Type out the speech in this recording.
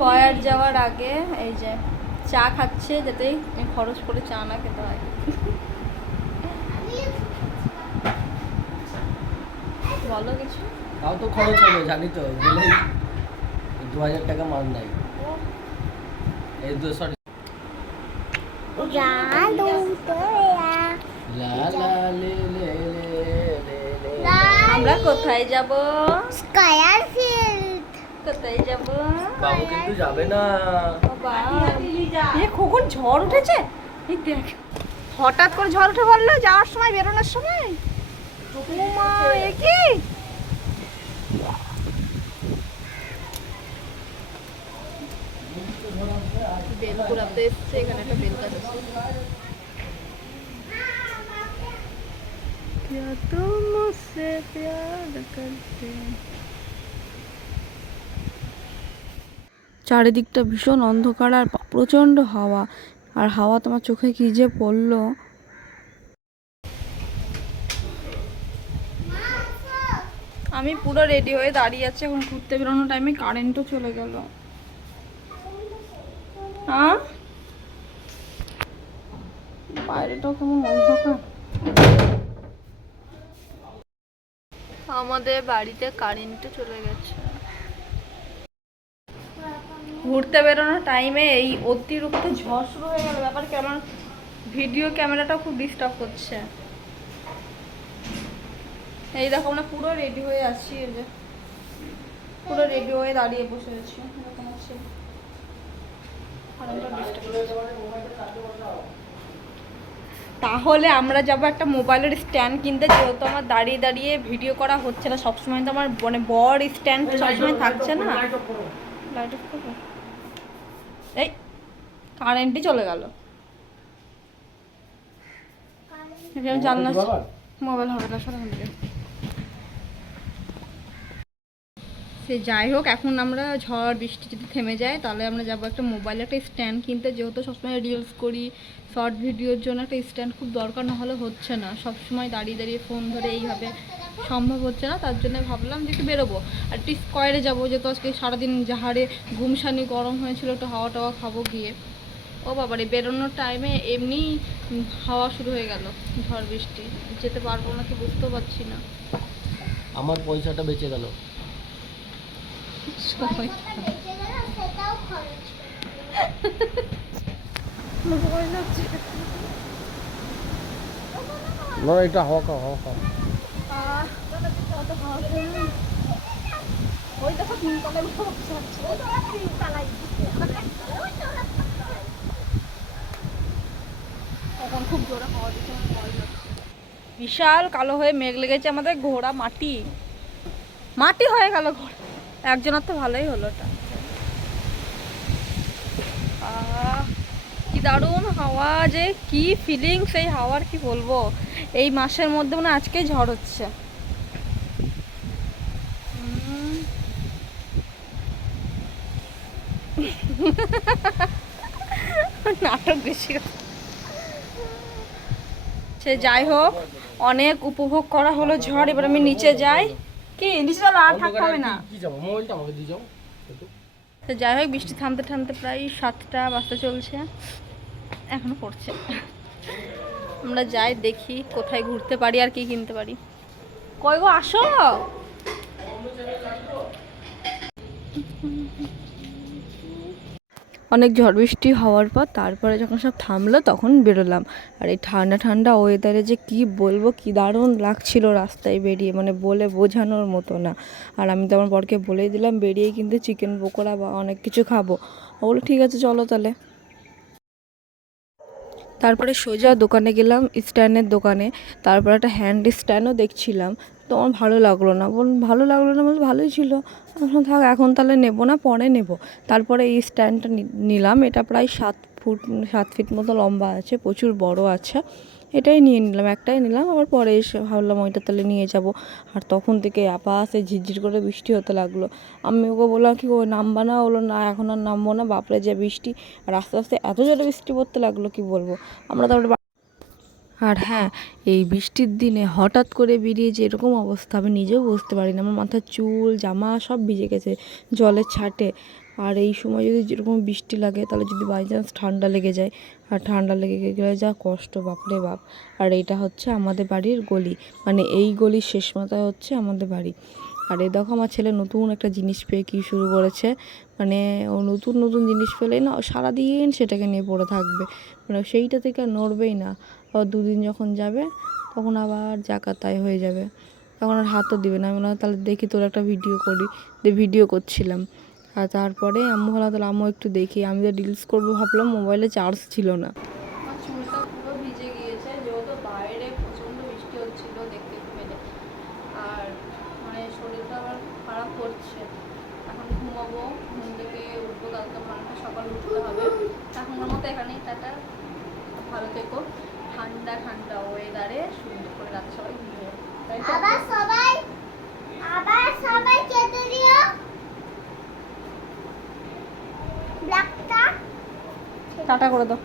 Square যাওয়ার আগে এই যে চা খাচ্ছে, যাতেই খরচ করে চা না খেতে হয়। বলো কিছু। তাও তো খরচ হবে, জানি তো, গেলে 2000 টাকা মাল নাই। এই তো সরি, আমরা কোথায় যাব? Square field. কোথায় যাব? বাবু কিন্তু যাবে না। বাবা এ কখন ঝড় উঠেছে, এই দেখ হঠাৎ করে ঝড় উঠে বললো যাওয়ার সময়, বেরোনোর সময়। মা এ কি বেল কুড়াতে এসছে, এখানে একটা বেল গাছ আছে। क्या तुम मुझसे प्यार करते? চারিদিকটা ভীষণ অন্ধকার আর প্রচণ্ড হাওয়া, আর হাওয়া তোমার চোখে কি যে পড়লো। আমি পুরো রেডি হয়ে দাঁড়িয়ে আছি, এখন ঘুরতে বেরোনোর টাইমে কারেন্টও চলে গেল। হ্যাঁ বাইরেটাও কেমন অন্ধকার। আমাদের বাড়িতে কারেন্টও চলে গেছে। ঘুরতে বেরোনোর টাইমে এই অতিরিক্ত ঝড় শুরু হয়ে গেল, ব্যাপার কি আমার ভিডিও ক্যামেরাটা খুব ডিস্টার্ব করছে। এই দেখো আমরা পুরো রেডি হয়ে আছি, এই যে পুরো রেডি হয়ে দাঁড়িয়ে বসে আছি, এরকম আছে। তাহলে আমরা যাবো একটা মোবাইলের স্ট্যান্ড কিনতে, যেহেতু আমার দাঁড়িয়ে দাঁড়িয়ে ভিডিও করা হচ্ছে না সবসময়, তো আমার মানে বড় স্ট্যান্ড সবসময় থাকছে না। লাইট অফ করবো? এই কারেন্টই চলে গেল। জানলা মোবাইল হবে না সারা মিলে। সে যাই হোক, এখন আমরা ঝড় বৃষ্টি যদি থেমে যায় তাহলে আমরা যাবো একটা মোবাইল একটা স্ট্যান্ড কিনতে, যেহেতু সবসময় রিলস করি, শর্ট ভিডিওর জন্য একটা স্ট্যান্ড খুব দরকার, না হলে হচ্ছে না, সবসময় দাঁড়িয়ে দাঁড়িয়ে ফোন ধরে এইভাবে সম্ভব হচ্ছে না। তার জন্য ভাবলাম যে একটু বেরোবো আর একটু স্কয়ারে যাবো, যেহেতু আজকে সারাদিন যাহারে ঘুমসানি গরম হয়েছিল, একটু হাওয়া টাওয়া খাবো গিয়ে। ও বাবারে বেরোনোর টাইমে এমনি হাওয়া শুরু হয়ে গেল, ঝড় বৃষ্টি, যেতে পারবো না কি বুঝতেও পারছি না। আমার পয়সাটা বেঁচে গেল। না এটা হাওয়া খাও, হাওয়া খাও। ওই দেখো তিনতলায় বসে আছে। এখন খুব জোরে হাওয়া দিচ্ছে, বিশাল কালো হয়ে মেঘ লেগেছে আমাদের, ঘোড়া মাটি মাটি হয়ে গেল ঘোড়া। একজনের তো ভালোই হলো ওটা। কি দারুণ হাওয়া, যে কি ফিলিংস এই হাওয়ার, কি বলবো। এই মাসের মধ্যে মানে আজকেই ঝড় হচ্ছে। নাটক বেশি। সে যাই হোক, অনেক উপভোগ করা হলো ঝড়। এবার আমি নিচে যাই। কি নিচে চলো, আর থাকতে হবে না। কি যাবো, মোবাইলটা আমাকে দিয়ে যাও। তো যাই হোক, বৃষ্টি থামতে থামতে প্রায় 7টা বাজতে চলছে, এখনো পড়ছে। আমরা যাই, দেখি কোথায় ঘুরতে পারি আর কি কিনতে পারি। কই গো আসো। অনেক ঝড় বৃষ্টি হওয়ার পর তারপরে যখন সব থামলো তখন বেরোলাম। আর এই ঠান্ডা ঠান্ডা ওয়েদারে যে কি বলবো, কি দারুণ লাগছিল রাস্তায় বেরিয়ে, মানে বলে বোঝানোর মতো না। আর আমি তো আমার বরকে বলেই দিলাম বেরিয়েই কিন্তু চিকেন পকোড়া বা অনেক কিছু খাবো। ও বললো ঠিক আছে চলো তাহলে। তারপরে সোজা দোকানে গেলাম, স্ট্যান্ডের দোকানে। তারপরে একটা হ্যান্ড স্ট্যান্ডও দেখছিলাম, তো আমার ভালো লাগলো না। ভালো লাগলো না বলতে ভালোই ছিল। এখন থাক, এখন তাহলে নেবো না, পরে নেব। তারপরে এই স্ট্যান্ডটা নিলাম। এটা প্রায় 7 ফিট মতো লম্বা আছে, প্রচুর বড় আছে। এটাই নিয়ে নিলাম, একটাই নিলাম। আবার পরে এসে ভাবলাম ওইটা তাহলে নিয়ে যাব। আর তখন থেকে আবার সে ঝিরঝির করে বৃষ্টি হতে লাগলো। আমি ওকে বললাম কি ও নামবা না, হলো না এখন আর নামবো না, বাপরে যে বৃষ্টি। আর আস্তে আস্তে এত জোরে বৃষ্টি পড়তে লাগলো কি বলবো। আমরা তারপরে আর হ্যাঁ, এই বৃষ্টির দিনে হঠাৎ করে বেরিয়ে যে এরকম অবস্থা আমি নিজেও বুঝতে পারি না। আমার মাথার চুল জামা সব ভিজে গেছে জলের ছাটে। আর এই সময় যদি যেরকম বৃষ্টি লাগে তাহলে যদি বাই চান্স ঠান্ডা লেগে যায়, আর ঠান্ডা লেগে গেলে যা কষ্ট, বাপরে বাপ। আর এইটা হচ্ছে আমাদের বাড়ির গলি, মানে এই গলির শেষ মাথায় হচ্ছে আমাদের বাড়ি। আর এই দেখো আমার ছেলে নতুন একটা জিনিস পেয়ে কী শুরু করেছে, মানে ও নতুন নতুন জিনিস পেলেই না ও সারাদিন সেটাকে নিয়ে পড়ে থাকবে, মানে সেইটা থেকে আর নড়বেই না। আবার দুদিন যখন যাবে তখন আবার যাকাতাই হয়ে যাবে, তখন আর হাতও দিবে না। আমি বললাম তাহলে দেখি তোর একটা ভিডিও করি, দিয়ে ভিডিও করছিলাম। আর তারপরে আম্মু হলো তাহলে আম্মু একটু দেখি, আমি তো রিলস করবো ভাবলাম, মোবাইলে চার্জ ছিল না। আমার চুলটা পুরো ভিজে গিয়েছে, যেহেতু বাইরে প্রচণ্ড বৃষ্টি হচ্ছিল দেখতে পেলে। আর মানে শরীরটা আবার খারাপ করছে। এখন ঘুমাবো, ঘুম থেকে উঠবো, কালকে ভালোটা সকাল উঠতে হবে। এখনের মতো এখানেই টাটা, ভালো থেকো। ঠান্ডা ঠান্ডা ওয়েদারে সুন্দর করে রাতে সবাই ঘুমিয়ে, তাই তো? আবার সবাই কেটে দিও ব্ল্যাকটা টাটা করে দাও।